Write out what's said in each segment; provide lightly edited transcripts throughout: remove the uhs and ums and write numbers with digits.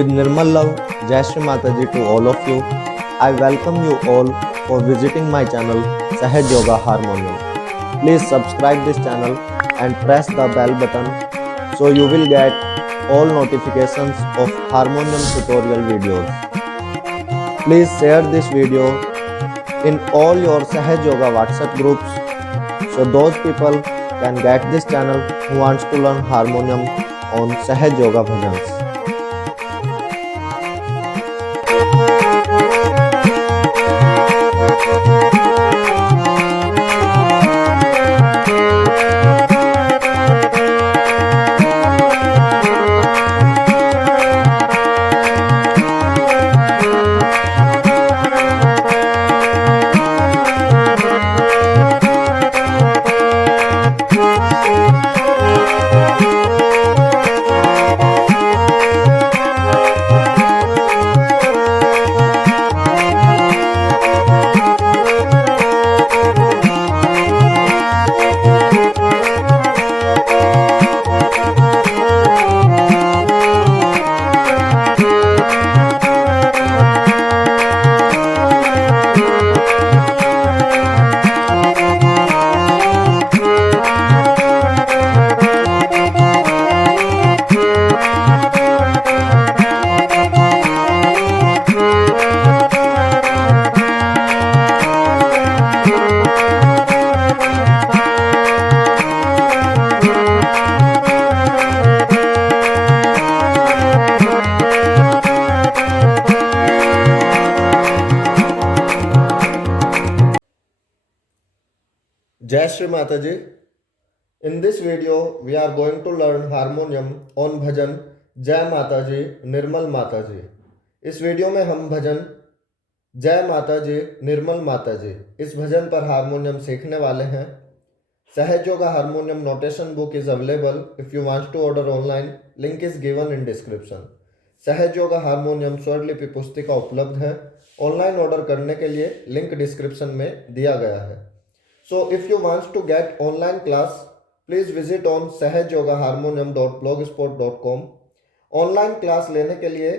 With Nirmal love, Jai Shri Mataji to all of you. I welcome you all for visiting my channel Sahaj Yoga Harmonium. Please subscribe this channel and press the bell button so you will get all notifications of harmonium tutorial videos. Please share this video in all your Sahaj Yoga WhatsApp groups so those people can get this channel who wants to learn harmonium on Sahaj Yoga bhajans. Jai Shri Mataji. In this video, we are going to learn harmonium on bhajan Jai Mataji, Nirmal Mataji. इस video में हम भजन जय माताजी निर्मल माताजी इस भजन पर harmonium सीखने वाले हैं. Sahaj Yoga harmonium notation book is available if you want to order online. Link is given in description. Sahaj Yoga harmonium स्वरलिपि पुस्तिका उपलब्ध है. ऑनलाइन ऑर्डर करने के लिए लिंक डिस्क्रिप्शन में दिया गया है. So if you want to get online class, please visit on sahajyogaharmonium.blogspot.com. Online class लेने के लिए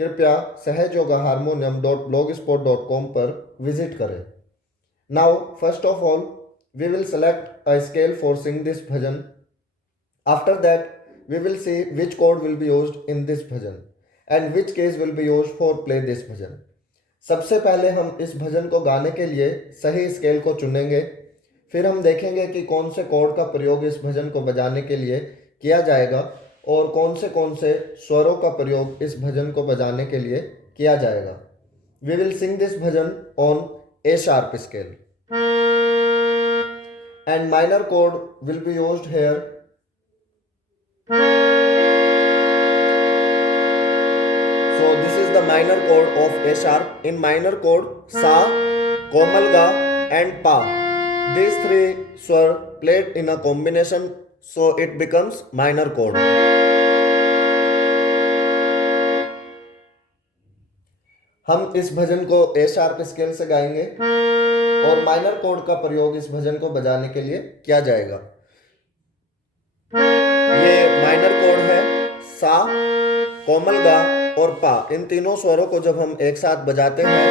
कृपया sahajyogaharmonium.blogspot.com पर विजिट करें. Now first of all, we will select a scale for sing this bhajan. After that, we will see which chord will be used in this bhajan and which keys will be used for play this bhajan. सबसे पहले हम इस भजन को गाने के लिए सही scale को चुनेंगे. फिर हम देखेंगे कि कौन से कॉर्ड का प्रयोग इस भजन को बजाने के लिए किया जाएगा और कौन से स्वरों का प्रयोग इस भजन को बजाने के लिए किया जाएगा. We will sing this bhajan on A sharp scale and minor chord will be used here. So this is the minor chord of A sharp. In minor chord, Sa, Komal Ga and Pa. These three swar played in a combination, so it becomes minor chord. हम इस भजन को A sharp scale से गाएंगे और minor code का प्रयोग इस भजन को बजाने के लिए किया जाएगा. ये माइनर कोड है सा, कोमल गा और पा. इन तीनों स्वरों को जब हम एक साथ बजाते हैं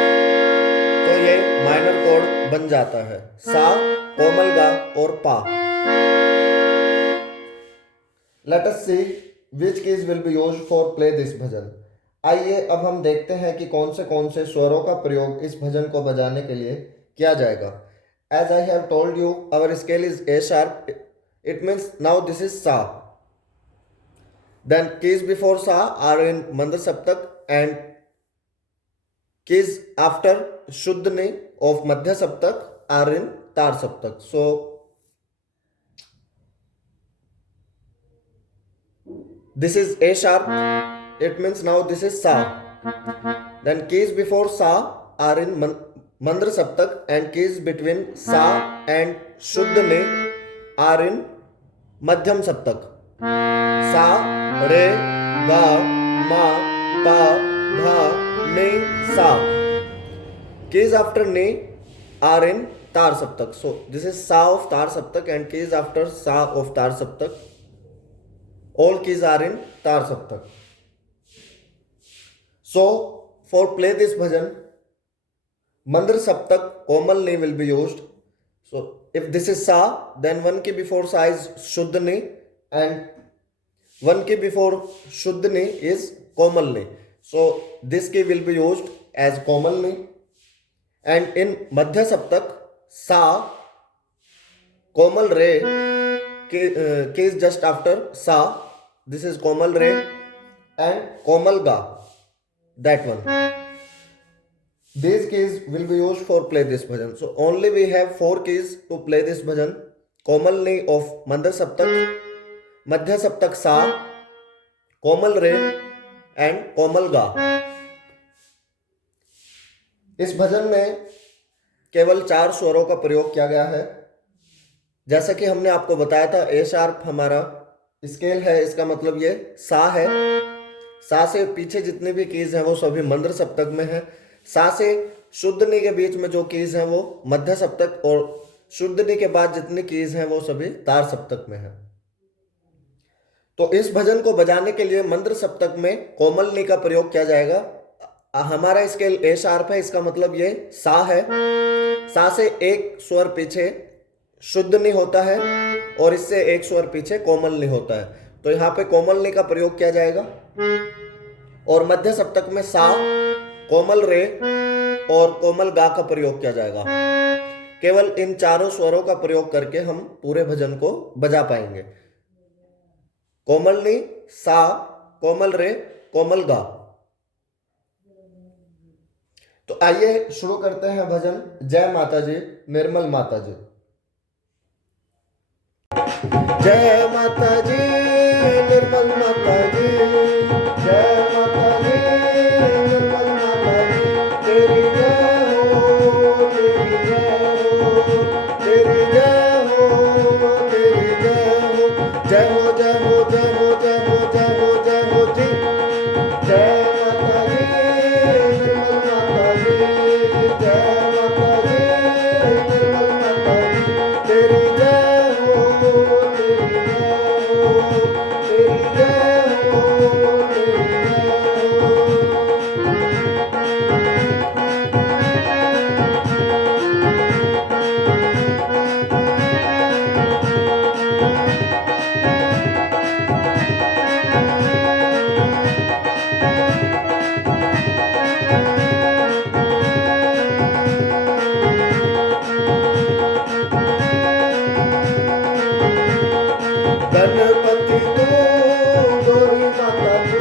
तो ये माइनर कोड बन जाता है. सा, कोमल गा और पा. Let us see which keys will be used for play this bhajan. आइए अब हम देखते हैं कि कौन से स्वरों का प्रयोग इस भजन को बजाने के लिए किया जाएगा. As I have told you, our scale is A sharp. It means now this is sa. Then keys before sa are in Mandra Saptak and keys after Shuddhni of Madhya Saptak are in Tar Saptak. So this is A sharp. It means now this is sa. Then keys before sa are in Mandra Saptak and keys between sa and Shuddhni are in Madhyam Saptak. Sa, re, ga, ma, pa, dha, ni, sa. Keys after ni are in tar saptak. So this is sa of tar saptak and keys after sa of tar saptak. All keys are in tar saptak. So for play this bhajan, Mandra Saptak Komal Ni will be used. So if this is Sa, then one key before Sa is Shuddh Ni, and one key before Shuddh Ni is Komal Ni. So this key will be used as Komal Ni. And in Madhya Saptak, Sa, Komal Re, K is just after Sa. This is Komal Re and Komal Ga. That one. These keys will be used for play this bhajan. So only we have 4 keys to play this bhajan. Komal Ni of Mandra Saptak, Madhya Saptak Sa, Komal Re and Komal Ga. इस भजन में केवल 4 स्वरों का प्रयोग किया गया है। जैसा कि हमने आपको बताया था, ए शार्प हमारा स्केल है, इसका मतलब ये सा है। सा से पीछे जितनी भी कीज हैं वो सभी मंद्र सप्तक में है। सा से शुद्ध नी के बीच में जो कीज हैं वो मध्य सप्तक, और शुद्ध नी के बाद जितनी कीज हैं वो सभी तार सप्तक में है। तो इस भजन को बजाने के लिए मंद्र सप्तक में कोमल नी का प्रयोग किया जाएगा। हमारा स्केल ए शार्प है, इसका मतलब ये सा है। सा से एक स्वर पीछे शुद्ध नी होता है और इससे एक स्वर पीछे कोमल नी होता है, तो यहाँ पे कोमल नी का प्रयोग किया जाएगा। और मध्य सप्तक में सा, कोमल रे और कोमल गा का प्रयोग किया जाएगा। केवल इन 4 स्वरों का प्रयोग करके हम पूरे भजन को बजा पाएंगे। कोमल नी, सा, कोमल रे, कोमल गा। तो आइए शुरू करते हैं भजन। जय माता जी, निर्मल माता जी। जय माता जी, निर्मल माता जी, जय माता जी, निर्मल माता जी, तेरी जय हो, तेरी जय हो, तेरी जय हो, तेरी जय हो, जय हो, जय हो, जय हो, जय हो, जय हो, जय हो जी। जय माता जी, निर्मल माता जी, जय माता जी, निर्मल माता जी, तेरी जय हो, तेरी जय हो, तेरी जय हो, तेरी जय गणपति तू, गौरी माता तू,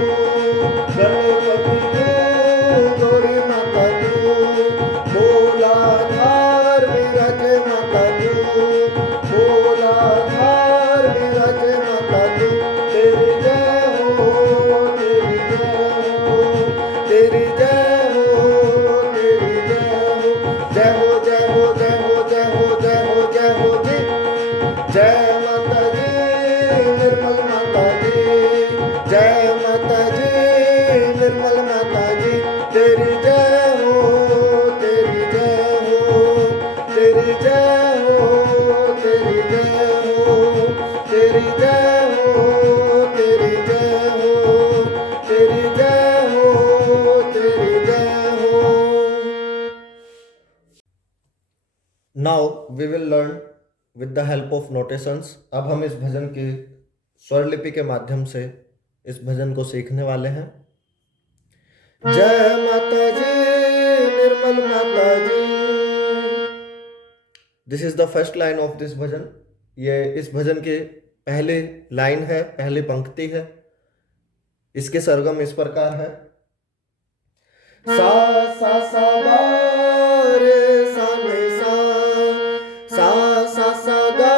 गणपति तू, गौरी माता तू, मूलाधार विराज माता तू, मूलाधार विराज माता तू, तेरी जय हो, तेरी जय हो, तेरी जय हो, तेरी जय हो, जय हो, जय हो, जय हो, जय हो, जय हो, जय हो जी। जय माता जी, निर्मल माता जी, जय माता जी, निर्मल माता जी, तेरी जय हो, तेरी जय हो, तेरी जय हो, तेरी जय हो, तेरी जय हो, तेरी जय हो, तेरी जय हो, तेरी जय हो। Now we will learn with the help of notations। अब हम इस भजन की स्वरलिपि के माध्यम से इस भजन को सीखने वाले हैं। जय माता जी, निर्मल माता जी। This is the first line of this bhajan. ये इस भजन की पहली लाइन है, पहली पंक्ति है। इसके सरगम इस प्रकार है। सा सा सा गा रे सा मे सा, सा सा सा गा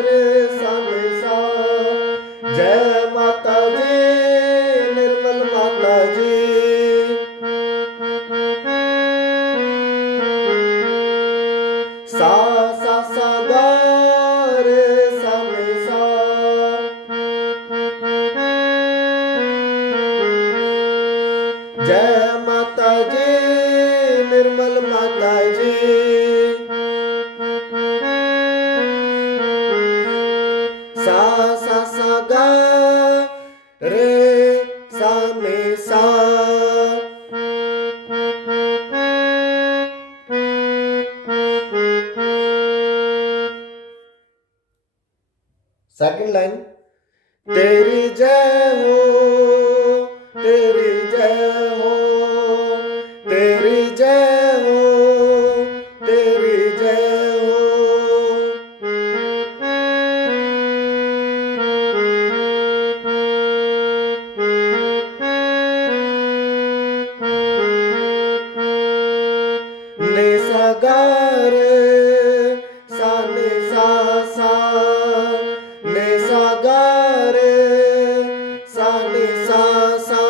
रे सा मे सा। जय माता जी, निर्मल माता जी, सा सा सा गा रे सा मे सा। जय माता जी, निर्मल माता जी, सा सा सा गा रे सा मे सा। तेरी जय हो, तेरी जय हो, तेरी जय हो, तेरी जय हो। नि सा गा रे सा नि सा सा, नि सा गा रे सा नि सा सा।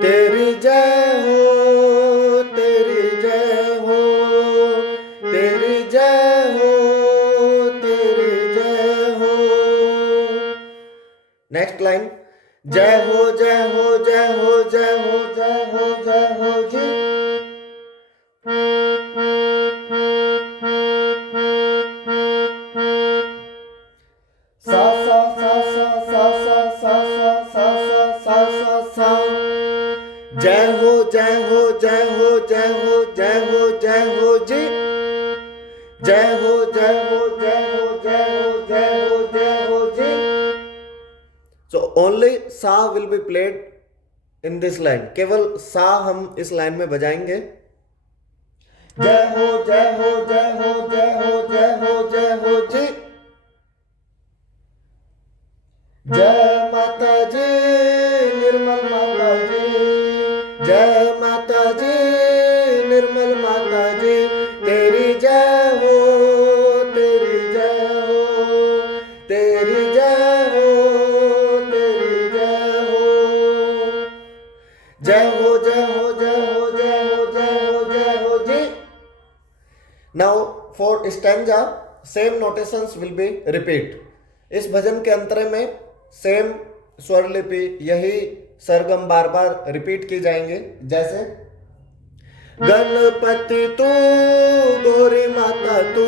तेरी जय हो, तेरी जय हो, तेरी जय हो, तेरी जय हो। नेक्स्ट लाइन, जय हो जय हो जय हो जय हो जय हो जय हो जी। सा सा सा सा सा सा सा सा सा सा सा सा। जय हो जय हो जय हो जय हो जय हो जय हो जी। जय हो जय हो जय हो जय हो जय हो जय हो जी। So only सा will be played in this line. केवल सा हम इस लाइन में बजाएंगे। जय हो जय हो जय हो जय हो जय हो जय हो जी। जय माता जी निर्मल माता जी, जय माता जी निर्मल माता जी। तेरी जय हो, तेरी जय हो, तेरी जय हो, तेरी जय हो। जय हो जय हो जय हो जय हो जय हो जय हो जी। Now for stanza same notations will be repeat. इस भजन के अंतरे में सेम स्वर लिपि यही सरगम बार बार रिपीट की जाएंगे। जैसे गणपति तू गौरी माता तू,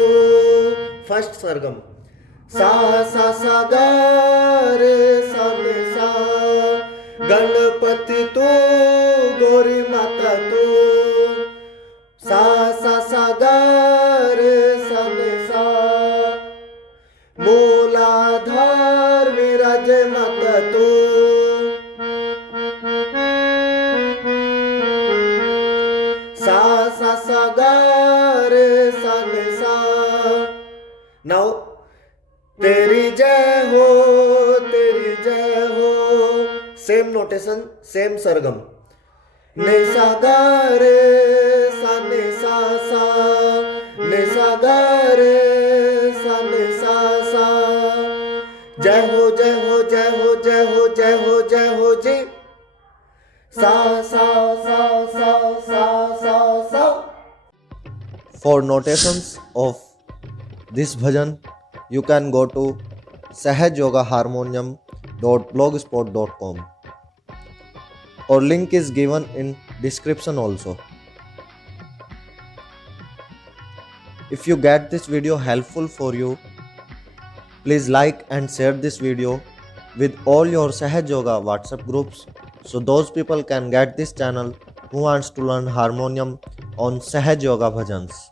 फर्स्ट सरगम सा सा सा गा रे सा नि सा। गणपति तू गौरी माता तू, सा सा सा गा रे सा नि सा। मूलाधार विराज माता तू, सा सा सा गा रे सा नि सा। नाउ तेरी जय हो, तेरी जय हो, सेम नोटेशन सेम सरगम। नि सा गा रे सा नि सा सा, नि सा गा रे सा नि सा सा। जय हो जय हो जय हो जय हो जय हो जय हो जी। सा सा सा सा सा सा सा। For notations of this bhajan, you can go to sahajyogaharmonium.blogspot.com. Or link is given in description also. If you get this video helpful for you, please like and share this video with all your Sahaj Yoga WhatsApp groups, so those people can get this channel who wants to learn harmonium on Sahaj Yoga bhajans.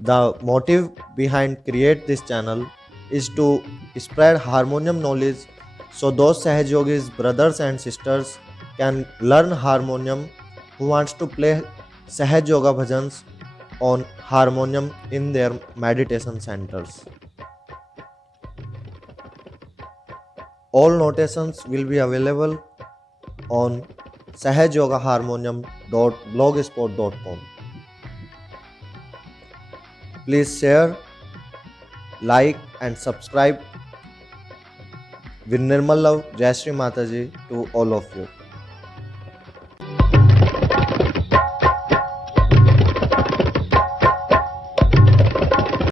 The motive behind create this channel is to spread harmonium knowledge, so those Sahaj Yogis brothers and sisters can learn harmonium who wants to play Sahaj Yoga bhajans on harmonium in their meditation centers. All notations will be available on sahajyogaharmonium.blogspot.com. Please share, like and subscribe. With Nirmal love, Jai Shri Mataji to all of you.